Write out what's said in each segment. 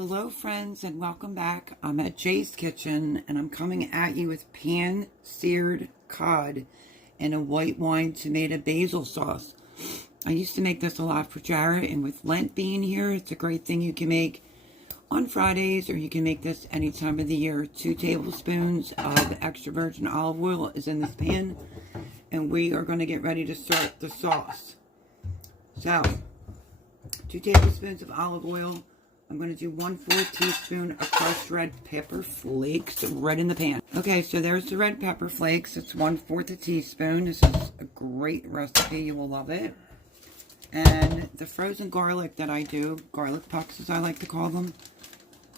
Hello friends and welcome back. I'm at Jay's Kitchen and I'm coming at you with pan-seared cod in a white wine tomato basil sauce. I used to make this a lot for Jared, and with Lent being here, it's a great thing you can make on Fridays, or you can make this any time of the year. 2 tablespoons of extra virgin olive oil is in this pan, and we are going to get ready to start the sauce. So, 2 tablespoons of olive oil. I'm going to do 1/4 teaspoon of crushed red pepper flakes right in the pan. Okay, so there's the red pepper flakes. It's 1/4 teaspoon. This is a great recipe. You will love it. And the frozen garlic that I do, garlic pucks as I like to call them,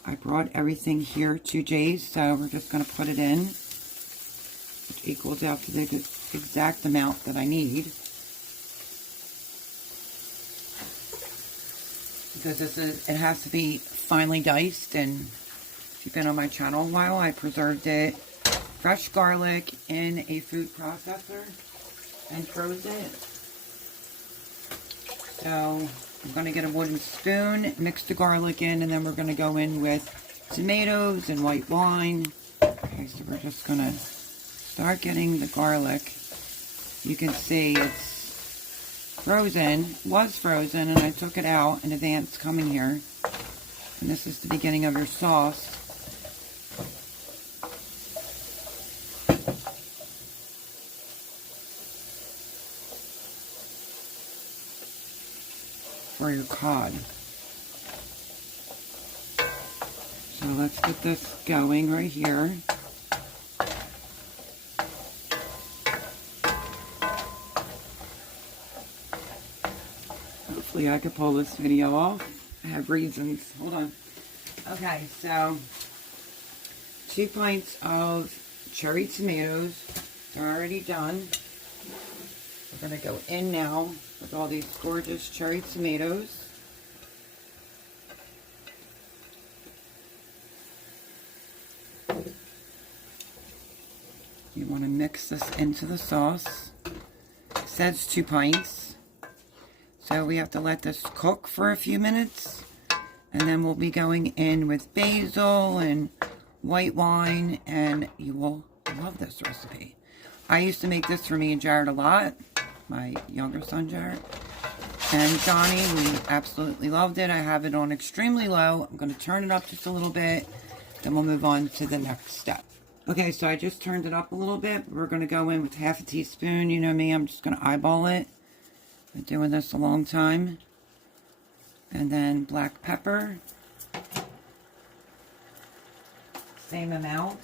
I brought everything here to Jay's, so we're just going to put it in, which equals out to the exact amount that I need. Because it has to be finely diced, and if you've been on my channel a while, I preserved it fresh garlic in a food processor and froze it. So I'm going to get a wooden spoon, mix the garlic in, and then we're going to go in with tomatoes and white wine. Okay, so we're just going to start getting the garlic. You can see it's was frozen, and I took it out in advance coming here. And this is the beginning of your sauce. For your cod. So let's get this going right here. Hopefully I could pull this video off. I have reasons. Hold on. Okay, so 2 pints of cherry tomatoes are already done. We're going to go in now with all these gorgeous cherry tomatoes. You want to mix this into the sauce. It says 2 pints. So we have to let this cook for a few minutes, and then we'll be going in with basil and white wine, and you will love this recipe. I used to make this for me and Jared a lot, my younger son Jared, and Johnny. We absolutely loved it. I have it on extremely low. I'm going to turn it up just a little bit, then we'll move on to the next step. Okay, so I just turned it up a little bit. We're going to go in with 1/2 teaspoon. You know me, I'm just going to eyeball it. Been doing this a long time. And then black pepper. Same amount.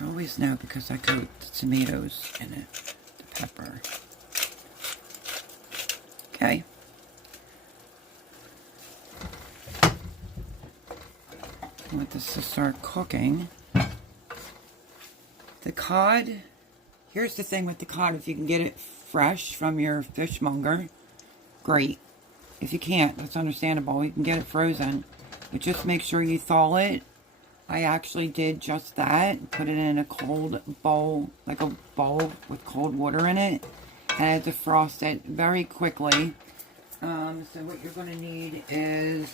I always know because I coat the tomatoes in it, the pepper. Okay. I want this to start cooking. The cod, here's the thing with the cod, if you can get it fresh from your fishmonger, great. If you can't, that's understandable. You can get it frozen, but just make sure you thaw it. I actually did just that, put it in a cold bowl, like a bowl with cold water in it, and I had to defrost it very quickly. So what you're going to need is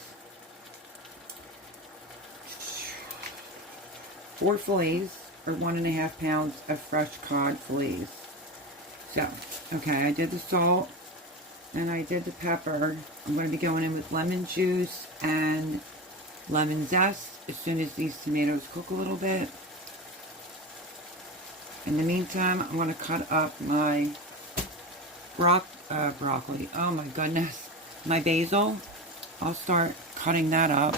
4 fillets, or 1.5 pounds of fresh cod fillets. So, okay, I did the salt, and I did the pepper. I'm going to be going in with lemon juice and lemon zest as soon as these tomatoes cook a little bit. In the meantime, I'm going to cut up my broccoli. Oh my goodness. My basil. I'll start cutting that up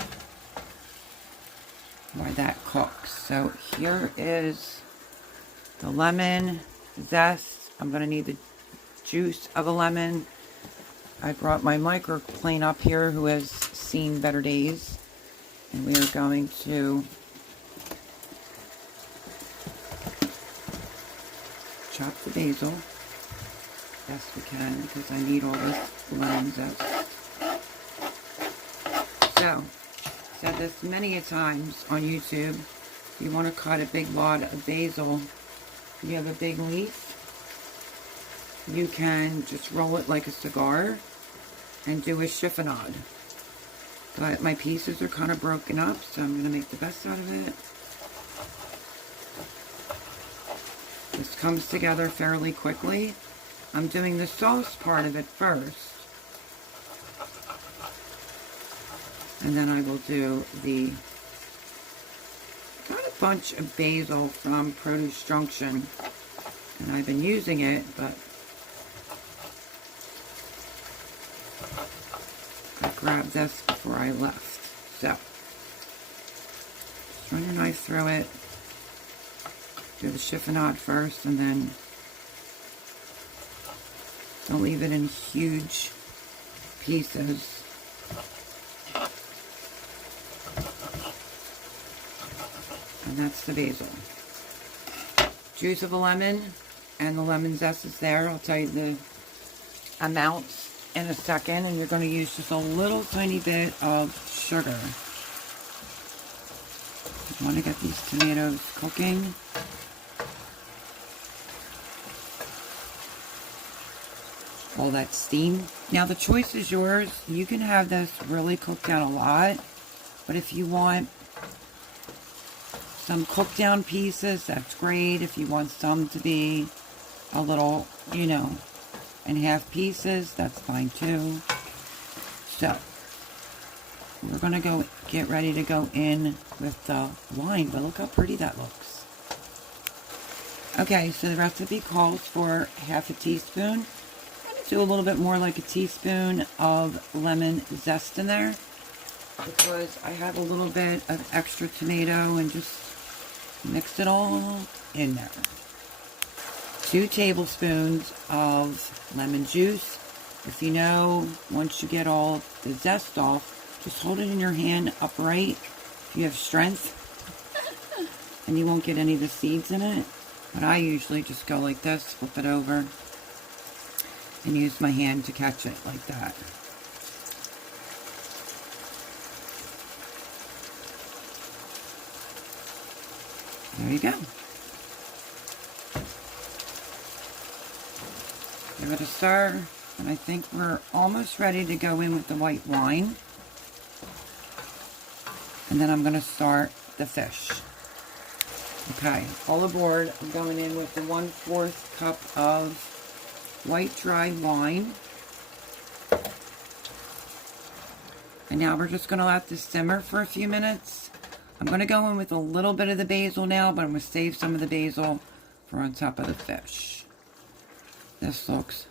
while that cooks. So here is the lemon zest. I'm going to need the juice of a lemon. I brought my microplane up here who has seen better days. And we are going to chop the basil best we can because I need all this lemon zest. So, said this many a times on YouTube. If you want to cut a big wad of basil, you have a big leaf, you can just roll it like a cigar and do a chiffonade. But my pieces are kind of broken up, so I'm going to make the best out of it. This comes together fairly quickly. I'm doing the sauce part of it first. And then I will do the, got a bunch of basil from Produce Junction. And I've been using it, but I grabbed this before I left. So, just run your knife through it. Do the chiffonade first, and then don't leave it in huge pieces. And that's the basil. Juice of a lemon, and the lemon zest is there. I'll tell you the amounts in a second, and you're going to use just a little tiny bit of sugar. You want to get these tomatoes cooking. All that steam. Now the choice is yours. You can have this really cooked down a lot, but if you want some cooked down pieces, that's great. If you want some to be a little, you know, in half pieces, that's fine too. So we're gonna go get ready to go in with the wine, but look how pretty that looks. Okay, so the recipe calls for half a teaspoon. I'm gonna do a little bit more, like a teaspoon of lemon zest in there, because I have a little bit of extra tomato, and just mix it all in there. 2 tablespoons of lemon juice. If you know, once you get all the zest off, just hold it in your hand upright if you have strength, and you won't get any of the seeds in it. But I usually just go like this, flip it over, and use my hand to catch it like that. There you go. Give it a stir, and I think we're almost ready to go in with the white wine. And then I'm going to start the fish. Okay, all aboard. I'm going in with the 1/4 cup of white dry wine. And now we're just going to let this simmer for a few minutes. I'm going to go in with a little bit of the basil now, but I'm going to save some of the basil for on top of the fish. This looks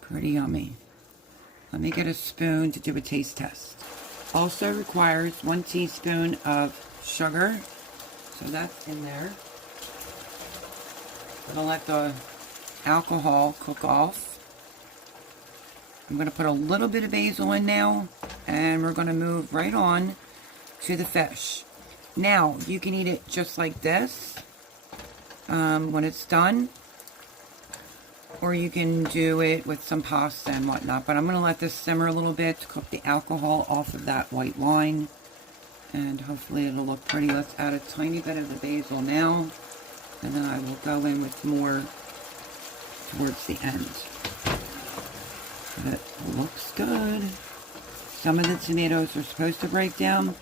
pretty yummy. Let me get a spoon to do a taste test. Also requires 1 teaspoon of sugar. So that's in there. I'm going to let the alcohol cook off. I'm going to put a little bit of basil in now, and we're going to move right on to the fish. Now, you can eat it just like this when it's done, or you can do it with some pasta and whatnot. But I'm going to let this simmer a little bit to cook the alcohol off of that white wine, and hopefully it'll look pretty. Let's add a tiny bit of the basil now, and then I will go in with more towards the end. But it looks good. Some of the tomatoes are supposed to break down.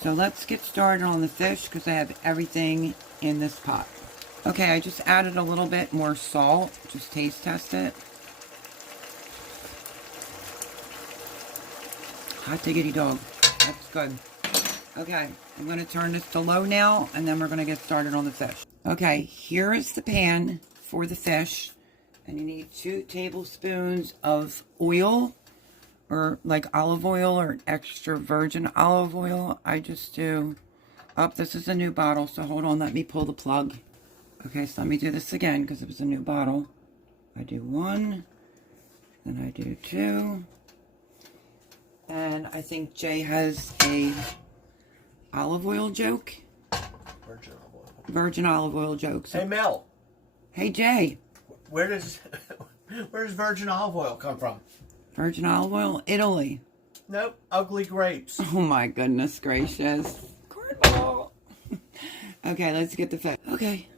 So let's get started on the fish, because I have everything in this pot. Okay, I just added a little bit more salt. Just taste test it. Hot diggity dog. That's good. Okay, I'm going to turn this to low now, and then we're going to get started on the fish. Okay, here is the pan for the fish. And you need 2 tablespoons of oil, or like olive oil, or extra virgin olive oil. I just do, this is a new bottle, so hold on, let me pull the plug. Okay, so let me do this again, because it was a new bottle. I do 1, then I do 2, and I think Jay has a olive oil joke. Virgin olive oil joke. So, hey Mel. Hey Jay. Where does virgin olive oil come from? Virgin olive oil, Italy. Nope, ugly grapes. Oh my goodness gracious. Cornball. Okay, let's get the fish. Okay.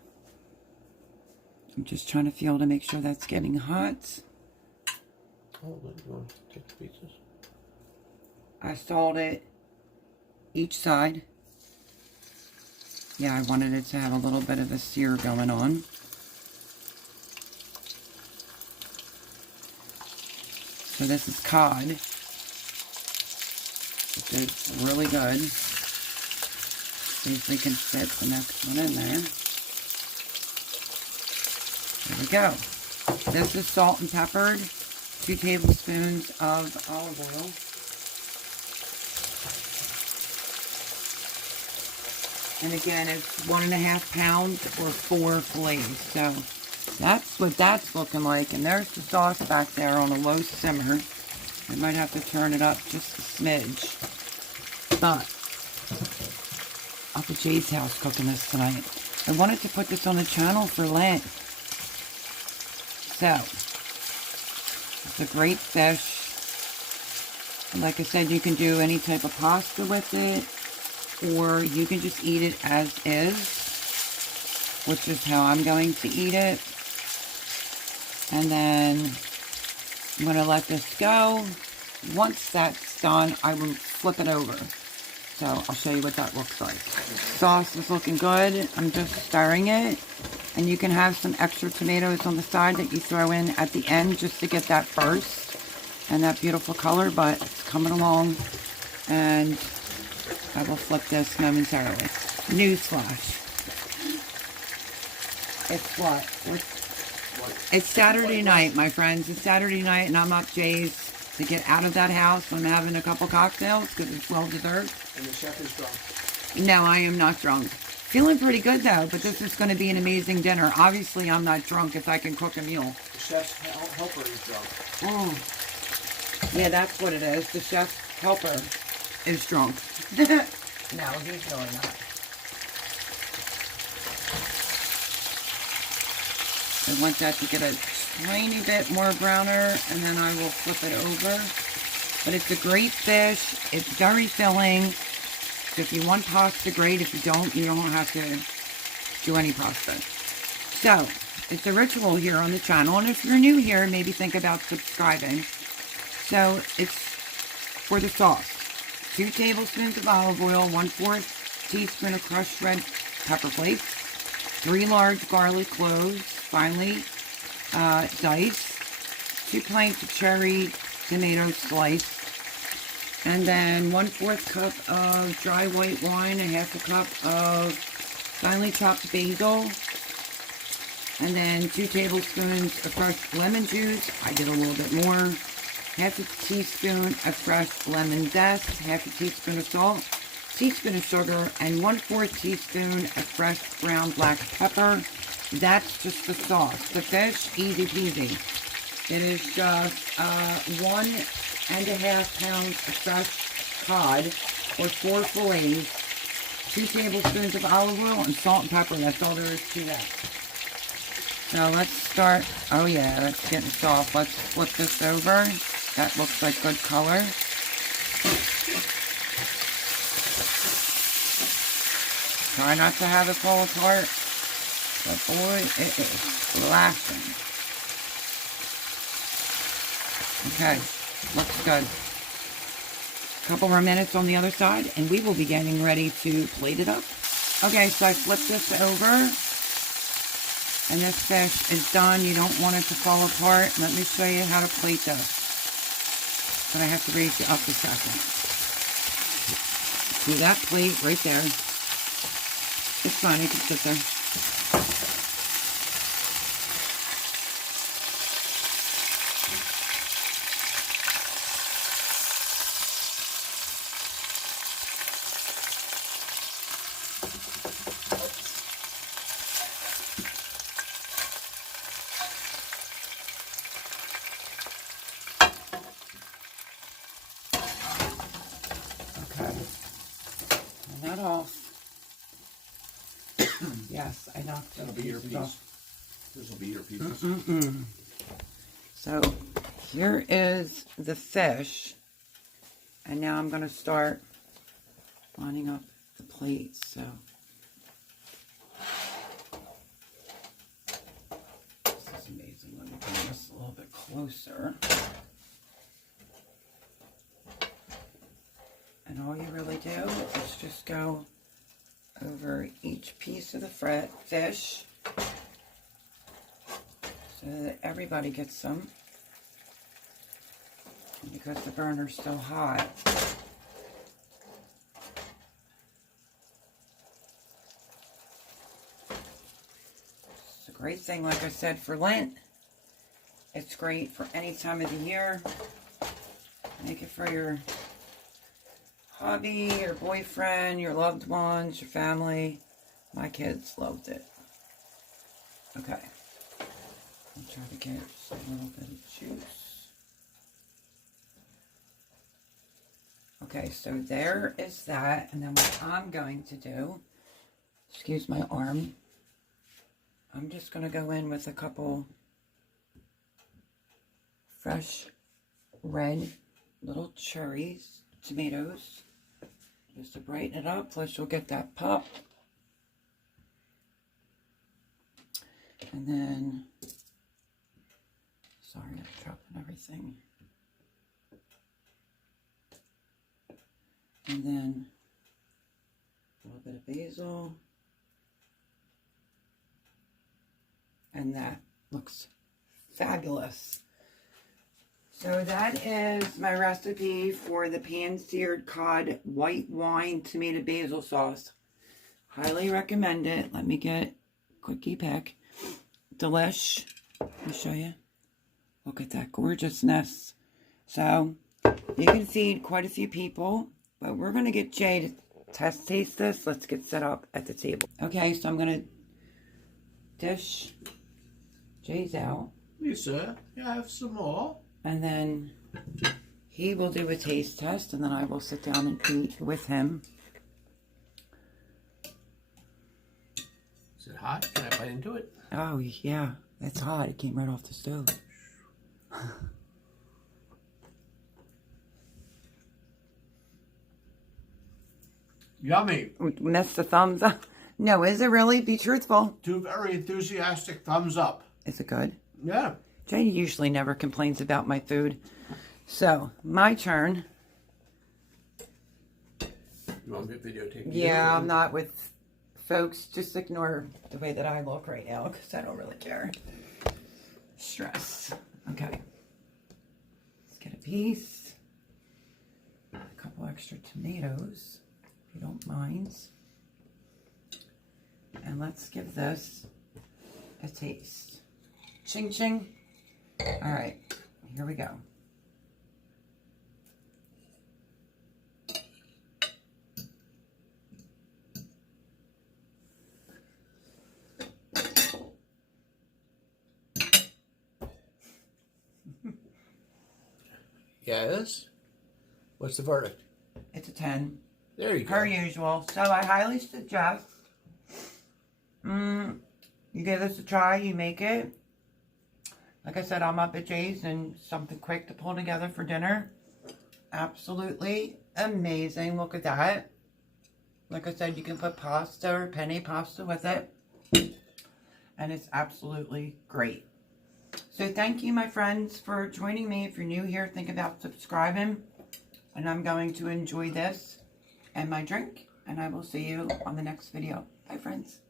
I'm just trying to feel to make sure that's getting hot. Oh, then you want to take the pieces? I salt it each side. Yeah, I wanted it to have a little bit of a sear going on. So this is cod, which is really good. See if we can fit the next one in there. There we go. This is salt and peppered, 2 tablespoons of olive oil. And again, it's 1.5 pounds or 4 fillets. So that's what that's looking like. And there's the sauce back there on a low simmer. I might have to turn it up just a smidge. But up at Jade's house cooking this tonight. I wanted to put this on the channel for Lent. So, it's a great fish. Like I said, you can do any type of pasta with it, or you can just eat it as is, which is how I'm going to eat it. And then I'm going to let this go. Once that's done, I will flip it over. So I'll show you what that looks like. Sauce is looking good. I'm just stirring it. And you can have some extra tomatoes on the side that you throw in at the end just to get that burst and that beautiful color, but it's coming along. And I will flip this momentarily. Newsflash. It's what? It's Saturday night, my friends. It's Saturday night, and I'm up Jay's to get out of that house. I'm having a couple cocktails because it's well deserved. And the chef is drunk. No, I am not drunk. Feeling pretty good though, but this is going to be an amazing dinner. Obviously, I'm not drunk if I can cook a meal. The chef's helper is drunk. Oh, yeah, that's what it is. The chef's helper is drunk. No, he's really not. I want that to get a tiny bit more browner, and then I will flip it over. But it's a great fish. It's very filling. So if you want pasta, great. If you don't have to do any pasta. So, it's a ritual here on the channel. And if you're new here, maybe think about subscribing. So, it's for the sauce. 2 tablespoons of olive oil, 1/4 teaspoon of crushed red pepper flakes, 3 large garlic cloves, finely diced, 2 pints of cherry tomato sliced, and then 1/4 cup of dry white wine, 1/2 cup of finely chopped basil, and then 2 tablespoons of fresh lemon juice. I did a little bit more. 1/2 teaspoon of fresh lemon zest, 1/2 teaspoon of salt, teaspoon of sugar, and 1/4 teaspoon of fresh ground black pepper. That's just the sauce. The fish, easy peasy. It is just 1.5 pounds of fresh cod, or 4 fillets, 2 tablespoons of olive oil, and salt and pepper. That's all there is to that. So let's start. Oh yeah, that's getting soft. Let's flip this over. That looks like good color. Try not to have it fall apart. But boy, it is lasting. Okay, looks good. A couple more minutes on the other side, and we will be getting ready to plate it up. Okay, so I flipped this over, and this fish is done. You don't want it to fall apart. Let me show you how to plate this. But I have to raise you up a second. See that plate right there? It's fine, it can sit there. That off. Yes, I knocked That'll be your piece. off. This will be your piece. So here is the fish, and now I'm going to start lining up the plates. So bring this a little bit closer. And all you really do is just go over each piece of the fish so that everybody gets some. And because the burner's still hot, it's a great thing, like I said, for Lent. It's great for any time of the year. Make it for your hubby, your boyfriend, your loved ones, your family. My kids loved it. Okay. I'll try to get just a little bit of juice. Okay, so there is that. And then what I'm going to do, excuse my arm, I'm just going to go in with a couple fresh red little cherries, tomatoes, just to brighten it up, plus you'll get that pop. And then, sorry, I'm dropping everything. And then a little bit of basil. And that looks fabulous. So that is my recipe for the pan-seared cod white wine tomato basil sauce. Highly recommend it. Let me get a quickie pick. Delish. Let me show you. Look at that gorgeousness. So you can feed quite a few people, but we're going to get Jay to taste this. Let's get set up at the table. Okay, so I'm going to dish Jay's out. Lisa, you have some more? And then he will do a taste test, and then I will sit down and eat with him. Is it hot? Can I bite into it? Oh, yeah. It's hot. It came right off the stove. Yummy. And that's the thumbs up. No, is it really? Be truthful. 2 very enthusiastic thumbs up. Is it good? Yeah. Jay usually never complains about my food. So, my turn. You want me to videotape? Yeah, I'm not with folks. Just ignore the way that I look right now because I don't really care. Stress. Okay. Let's get a piece. A couple extra tomatoes, if you don't mind. And let's give this a taste. Ching ching. All right, here we go. Yes. What's the verdict? It's a 10. There you go. Per usual. So I highly suggest you give this a try, you make it. Like I said, I'm up at Jay's and something quick to pull together for dinner. Absolutely amazing. Look at that. Like I said, you can put pasta or penne pasta with it. And it's absolutely great. So thank you, my friends, for joining me. If you're new here, think about subscribing. And I'm going to enjoy this and my drink. And I will see you on the next video. Bye, friends.